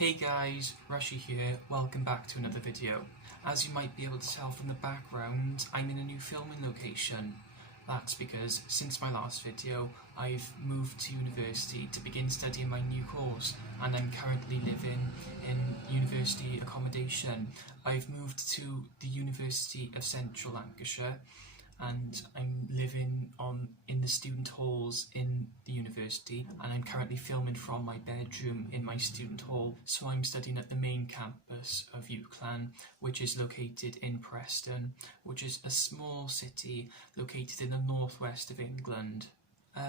Hey guys, Rushy here, welcome back to another video. As you might be able to tell from the background, I'm in a new filming location. That's because since my last video, I've moved to university to begin studying my new course, and I'm currently living in university accommodation. I've moved to the University of Central Lancashire, and I'm living in the student halls in the university, and I'm currently filming from my bedroom in my student hall. So I'm studying at the main campus of UCLan, which is located in Preston, which is a small city located in the northwest of England.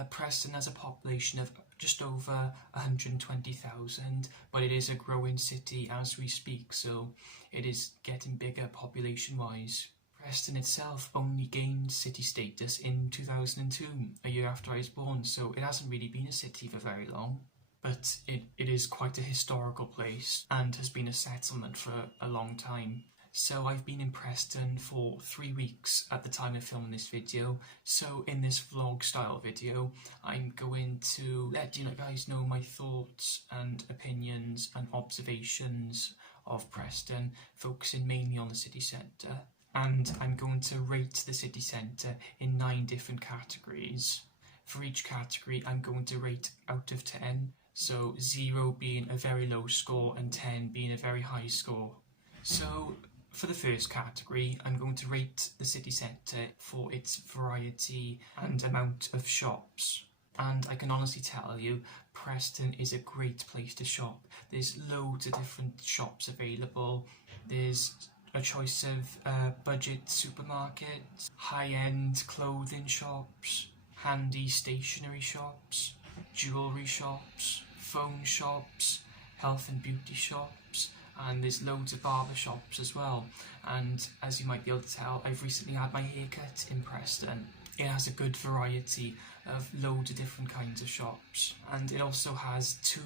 Preston has a population of just over 120,000, but it is a growing city as we speak, so it is getting bigger population-wise. Preston itself only gained city status in 2002, a year after I was born, so it hasn't really been a city for very long. But it is quite a historical place and has been a settlement for a long time. So I've been in Preston for 3 weeks at the time of filming this video. So in this vlog style video, I'm going to let you guys know my thoughts and opinions and observations of Preston, focusing mainly on the city centre. And I'm going to rate the city centre in 9 different categories. For each category, I'm going to rate out of 10, so 0 being a very low score and 10 being a very high score. So for the first category, I'm going to rate the city centre for its variety and amount of shops. And I can honestly tell you, Preston is a great place to shop. There's loads of different shops available. There's a choice of budget supermarkets, high-end clothing shops, handy stationery shops, jewellery shops, phone shops, health and beauty shops, and there's loads of barber shops as well. And as you might be able to tell, I've recently had my hair cut in Preston. It has a good variety of loads of different kinds of shops, and it also has 2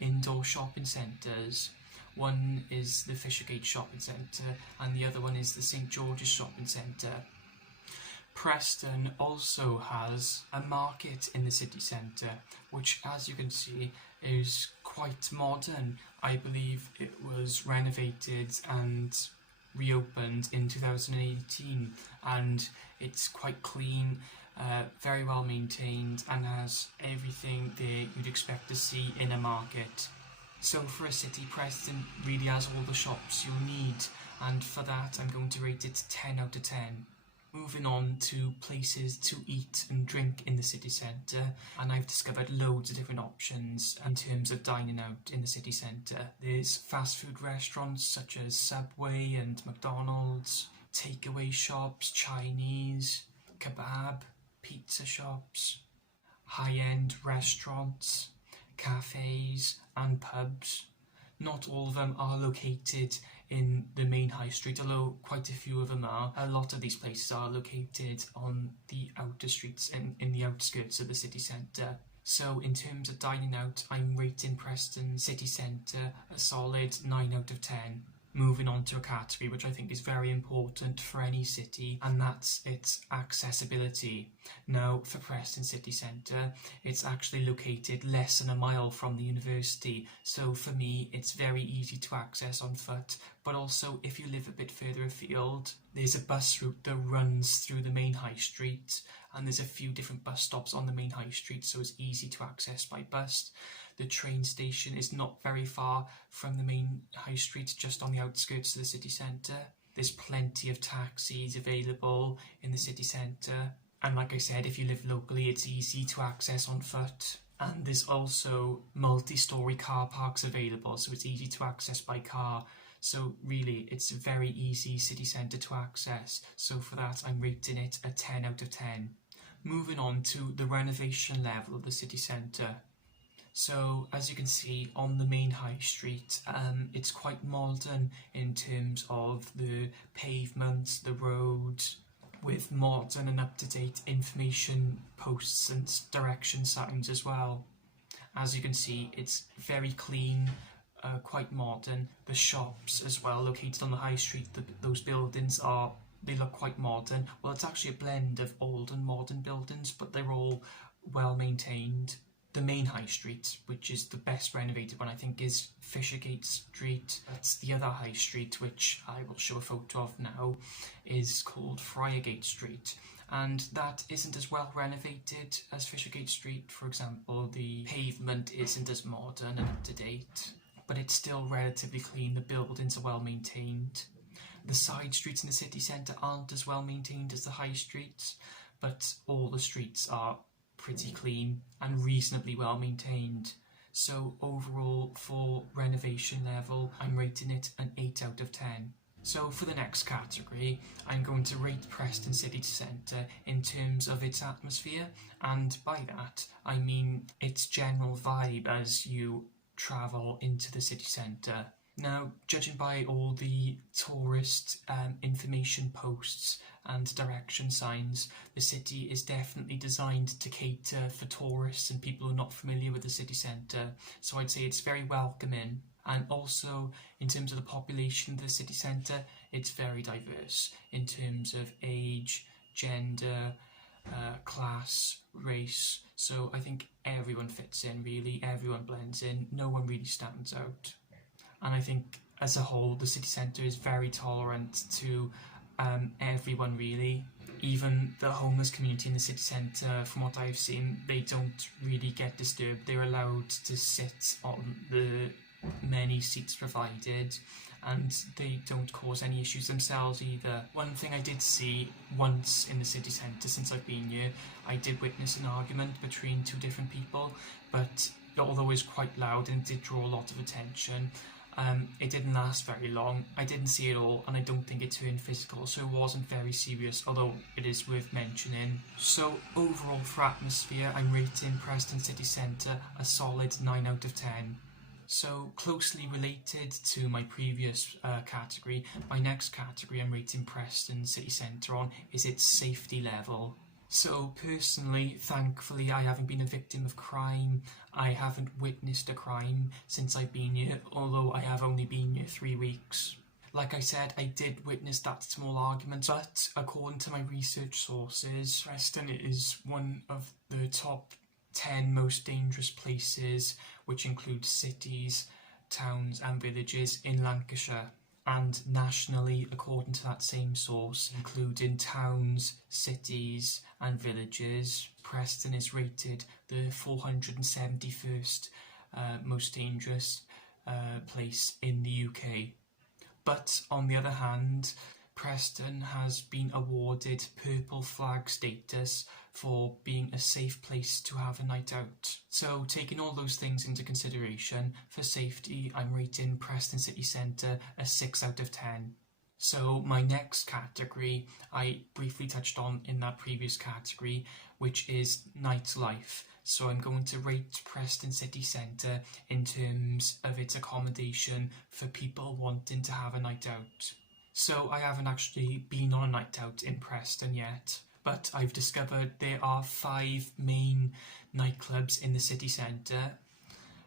indoor shopping centres. One is the Fishergate Shopping Centre and the other one is the St George's Shopping Centre. Preston also has a market in the city centre, which, as you can see, is quite modern. I believe it was renovated and reopened in 2018, and it's quite clean, very well maintained, and has everything that you'd expect to see in a market. So for a city, Preston really has all the shops you'll need, and for that I'm going to rate it 10 out of 10. Moving on to places to eat and drink in the city centre, and I've discovered loads of different options in terms of dining out in the city centre. There's fast food restaurants such as Subway and McDonald's, takeaway shops, Chinese, kebab, pizza shops, high-end restaurants, cafes and pubs. Not all of them are located in the main high street, although quite a few of them are. A lot of these places are located on the outer streets and in the outskirts of the city centre. So in terms of dining out, I'm rating Preston city centre a solid 9 out of 10. Moving on to a category which I think is very important for any city, and that's its accessibility. Now, for Preston city centre, it's actually located less than a mile from the university, so for me it's very easy to access on foot. But also, if you live a bit further afield, there's a bus route that runs through the main high street, and there's a few different bus stops on the main high street, so it's easy to access by bus. The train station is not very far from the main high street, just on the outskirts of the city centre. There's plenty of taxis available in the city centre, and like I said, if you live locally, it's easy to access on foot. And there's also multi-storey car parks available, so it's easy to access by car. So really, it's a very easy city centre to access, so for that I'm rating it a 10 out of 10. Moving on to the renovation level of the city centre. So as you can see on the main high street, it's quite modern in terms of the pavements, the roads, with modern and up-to-date information posts and direction signs as well. As you can see, it's very clean, quite modern. The shops as well, located on the high street, those buildings they look quite modern. Well, it's actually a blend of old and modern buildings, but they're all well maintained. The main high street, which is the best renovated one, I think, is Fishergate Street. That's the other high street, which I will show a photo of now, is called Friargate Street. And that isn't as well renovated as Fishergate Street. For example, the pavement isn't as modern and up to date, but it's still relatively clean. The buildings are well maintained. The side streets in the city centre aren't as well maintained as the high streets, but all the streets are pretty clean and reasonably well maintained. So overall, for renovation level, I'm rating it an 8 out of 10. So for the next category, I'm going to rate Preston City Centre in terms of its atmosphere, and by that I mean its general vibe as you travel into the city centre. Now, judging by all the tourist information posts and direction signs, the city is definitely designed to cater for tourists and people who are not familiar with the city centre, so I'd say it's very welcoming. And also, in terms of the population of the city centre, it's very diverse in terms of age, gender, class, race. So I think everyone fits in, really, everyone blends in, no one really stands out. And I think, as a whole, the city centre is very tolerant to everyone, really. Even the homeless community in the city centre, from what I've seen, they don't really get disturbed. They're allowed to sit on the many seats provided, and they don't cause any issues themselves either. One thing I did see once in the city centre since I've been here, I did witness an argument between two different people, but although it was quite loud and did draw a lot of attention, it didn't last very long. I didn't see it all, and I don't think it turned physical, so it wasn't very serious, although it is worth mentioning. So overall, for atmosphere, I'm rating Preston City Centre a solid 9 out of 10. So closely related to my previous category, my next category I'm rating Preston City Centre on is its safety level. So personally, thankfully, I haven't been a victim of crime. I haven't witnessed a crime since I've been here, although I have only been here 3 weeks. Like I said, I did witness that small argument, but according to my research sources, Preston is one of the top 10 most dangerous places, which include cities, towns and villages in Lancashire. And nationally, according to that same source, including towns, cities and villages, Preston is rated the 471st most dangerous place in the UK. But on the other hand, Preston has been awarded purple flag status for being a safe place to have a night out. So taking all those things into consideration, for safety I'm rating Preston City Centre a 6 out of 10. So my next category I briefly touched on in that previous category, which is nightlife. So I'm going to rate Preston City Centre in terms of its accommodation for people wanting to have a night out. So I haven't actually been on a night out in Preston yet, but I've discovered there are 5 main nightclubs in the city centre.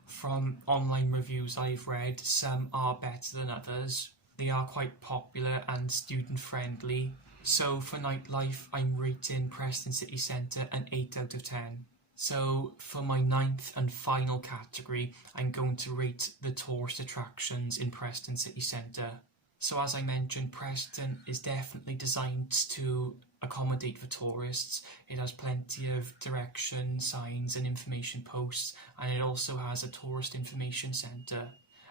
From online reviews I've read, some are better than others. They are quite popular and student friendly. So for nightlife, I'm rating Preston City Centre an 8 out of 10. So for my 9th and final category, I'm going to rate the tourist attractions in Preston City Centre. So as I mentioned, Preston is definitely designed to accommodate for tourists. It has plenty of direction signs and information posts, and it also has a tourist information centre.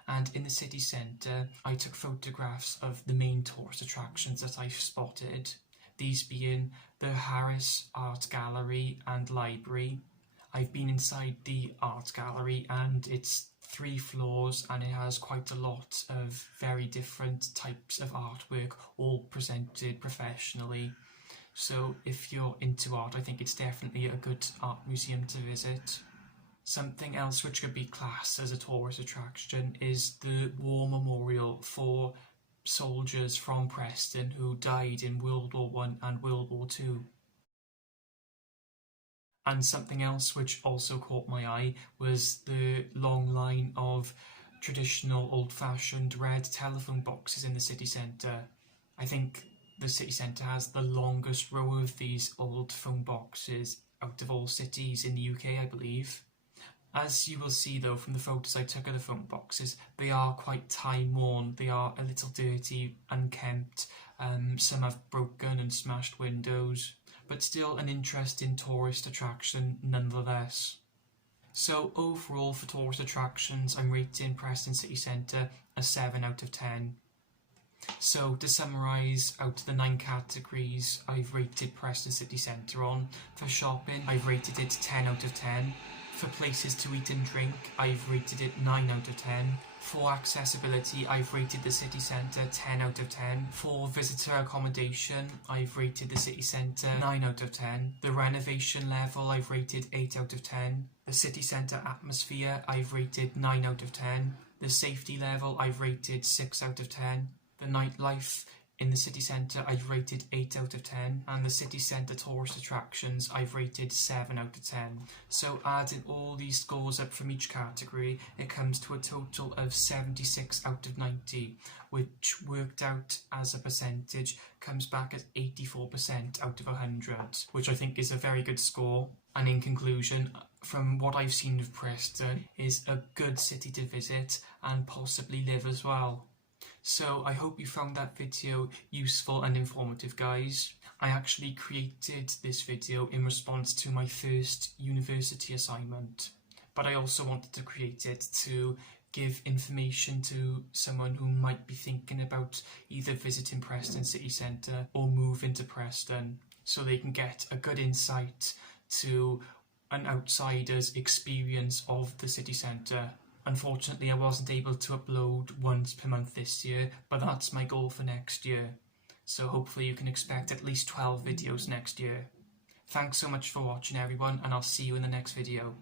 And in the city centre, I took photographs of the main tourist attractions that I've spotted, these being the Harris Art Gallery and Library. I've been inside the art gallery, and it's 3 floors, and it has quite a lot of very different types of artwork, all presented professionally. So if you're into art, I think it's definitely a good art museum to visit. Something else which could be classed as a tourist attraction is the War Memorial for soldiers from Preston who died in World War I and World War II. And something else which also caught my eye was the long line of traditional old-fashioned red telephone boxes in the city centre. I think the city centre has the longest row of these old phone boxes out of all cities in the UK, I believe. As you will see though from the photos I took of the phone boxes, they are quite time-worn, they are a little dirty, unkempt, some have broken and smashed windows, but still an interesting tourist attraction nonetheless. So overall for tourist attractions, I'm rating Preston City Centre a 7 out of 10. So to summarise, out of the 9 categories I've rated Preston City Centre on, for shopping I've rated it 10 out of 10. For places to eat and drink, I've rated it 9 out of 10. For accessibility, I've rated the city centre 10 out of 10. For visitor accommodation, I've rated the city centre 9 out of 10. The renovation level, I've rated 8 out of 10. The city centre atmosphere, I've rated 9 out of 10. The safety level, I've rated 6 out of 10. The nightlife in the city centre, I've rated 8 out of 10, and the city centre tourist attractions, I've rated 7 out of 10. So adding all these scores up from each category, it comes to a total of 76 out of 90, which worked out as a percentage comes back at 84% out of 100, which I think is a very good score. And in conclusion, from what I've seen of Preston, is a good city to visit and possibly live as well. So I hope you found that video useful and informative, guys. I actually created this video in response to my first university assignment, but I also wanted to create it to give information to someone who might be thinking about either visiting Preston City Centre or moving to Preston, so they can get a good insight to an outsider's experience of the city centre. Unfortunately, I wasn't able to upload once per month this year, but that's my goal for next year. So hopefully you can expect at least 12 videos next year. Thanks so much for watching everyone, and I'll see you in the next video.